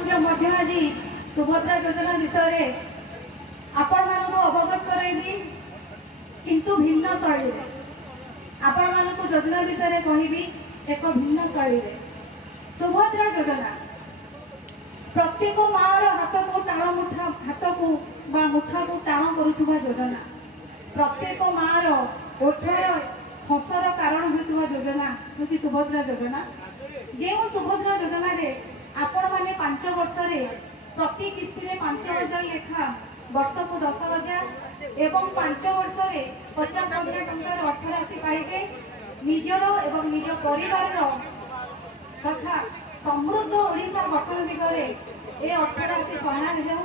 आज सुभद्रा योजना विषय आपण मानक अवगत करैबी किंतु भिन्न शैली आपण मानक योजना विषय कहबी एक भिन्न शैली सुभद्रा योजना प्रत्येक मार हाथ को टाण मुठा हाथ को मुठा को टाण करुवा योजना प्रत्येक मार ओठर हसर कारण होता योजना हूँ सुभद्रा योजना जो सुभद्रा योजना रे आपण माने 5 वर्ष रे प्रति किस्ती रे 5,000 लेखा वर्ष को 10,000 एवं 5 वर्ष रे 50,000 टंकार अर्थ राशि पाइबे निजर एवं निज परिवार तथा समृद्ध ओडिशा गठन दिगरे ए अर्थ राशि सहायक हेउ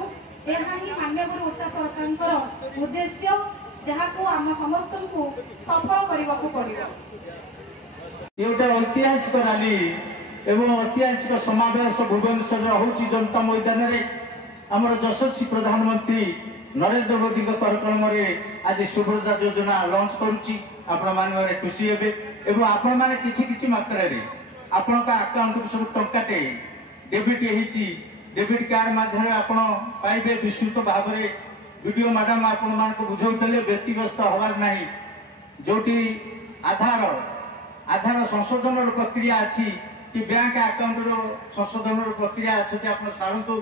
एहा ही माननीय ओडिशा सरकार उद्देश्य जहाँ को आम समस्त को सफल करने को पड़ो। ये गोटे ऐतिहासिक रैली एवं ऐतिहासिक समावेश भुवनेश्वर होची जनता मैदान रे आमर यशस्वी प्रधानमंत्री नरेंद्र मोदी कार्यक्रम आज सुभद्रा योजना लॉन्च करुच्ची आपण माने खुशी हेबे एवं आपण माने किछि मात्रा रे आपण का अकाउंट को सब टंकाटे डेबिट हेची डेबिट कार्ड माध्यम आपण पाइबे विस्तृत भाव में वीडियो मैडम आपण मान को बुझौतले व्यक्तिगत हवार नाही जोटी आधार संशोधन प्रक्रिया अछि कि बैंक अकाउंट रो संशोधन प्रक्रिया अछि आपण सारंतु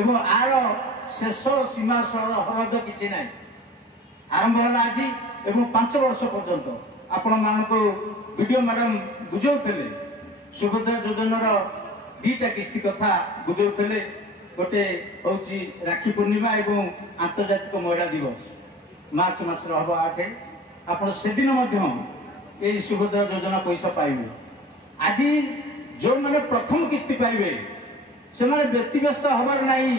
एवं आर शेष सीमा हरद किछि नाही आरंभ होला आज एवं 5 वर्ष पर्यंत आपण मान को वीडियो मैडम बुझौतले सुभद्रा योजनार 2टा किस्ती कथा बुझौतले गोटे होची राखी पूर्णिमा एवं आंतर्जातिक महिला दिवस मार्च मास हम 8 आपण से दिन ये सुभद्रा योजना पैसा पाइबे आज जो मैंने प्रथम किस्ती पाइबे से माने व्यक्तिगत हबार नहीं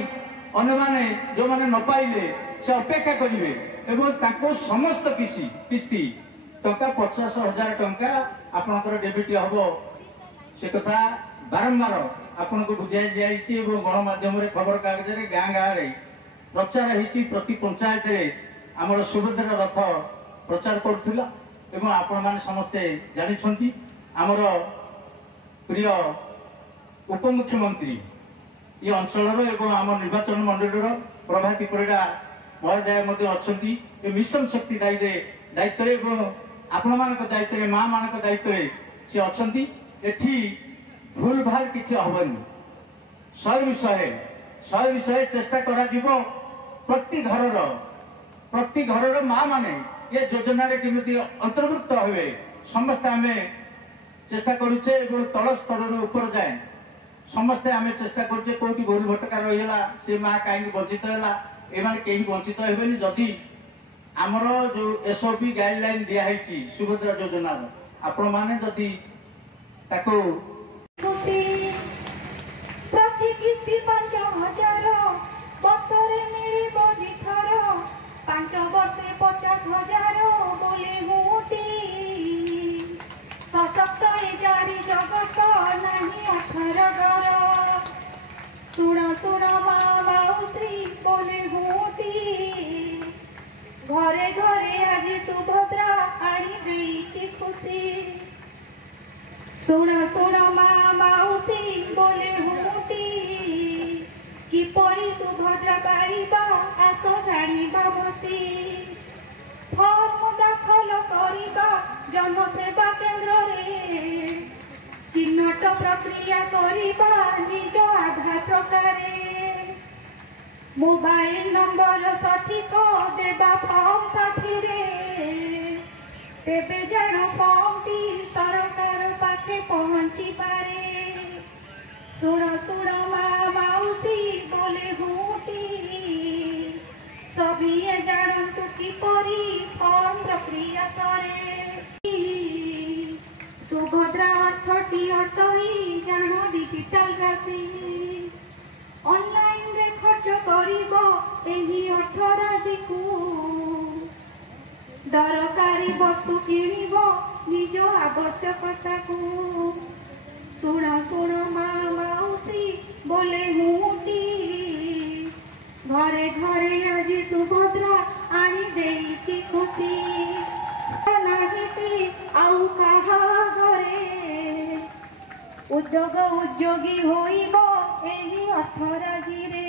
अन्य माने जो माने न पाइले से अपेक्षा करिवे एवं ताको समस्त किस्ती टंका 50,000 टंका आपनकर डेबिट हबो से कथा बारंबार आपन को बुझाई जाइछि एवं गणमाध्यम रे खबर कागज रे गाँ गाँ रे प्रचार होती प्रति पंचायत रे आमर सुभद्रा रथ प्रचार करुला एवं आपण माने समस्ते जानिछंती आमर प्रिय उपमुख्यमंत्री ये अंचल एवं आम निर्वाचन मंडल प्रभाती परिडा महोदय मध्य अच्छी मिशन शक्ति दायित्व एवं आपण मान दायित्व माँ मान दायित्व सी अच्छा एठी भूल भाल किसी हबनी 100 चेष्टा करा प्रति घर माँ माने ये योजना रे केमिति अंतर्भुक्त हुए समस्ते आम चेष्टा करुचे तल स्तर ऊपर जाए समस्ते आम चेष्टा करुचे कौटी भूल भटका रहीला से माँ कहीं वंचित है एमाने कहीं वंचित हेबेनी जदि आमर जो एसओपी गाइडलाइन दिखाई सुभद्रा योजना आपण माने जदि ताको प्रति किस्ती 5,000 वर्षरे मिलिबो दिथर 5 वर्षे 50,000 बोले हुटी सशक्त जारी जगत नहीं 18 घर सुण माउसी बोले हुटी घरे घरे आज सुभद्रा आनी देइछि खुशी सुण माउसी बोले हुटी किपरि सुभद्रा पाइबा आस जानिबा बसी फॉर्म दाखल करिबा जनसेवा केंद्र रे चिन्हट प्रक्रिया करिबा निज आधार प्रकारे मोबाइल नंबर सठिक देबा फॉर्म साथी रे तेबे जान फॉर्म टी सरकार पाखे पहुंची पारे सुण माउसी बोले हुटी सभी जानतु किपरि फॉर्म प्रक्रिया करे सुभद्रा अर्थटी अर्थई जान डिजिटल राशि ऑनलाइन रे खर्च करिबो एही अर्थ राशि को दरकारी वस्तु किणिबो निज आवश्यकता को सुण माउसी बोले हुटी घरे घरे आज सुभद्रा आनी देइछि खुशी नाहिति आउ कहा घरे उद्योग उद्योगी होइबो एही ଅର୍ଥରାଜିରେ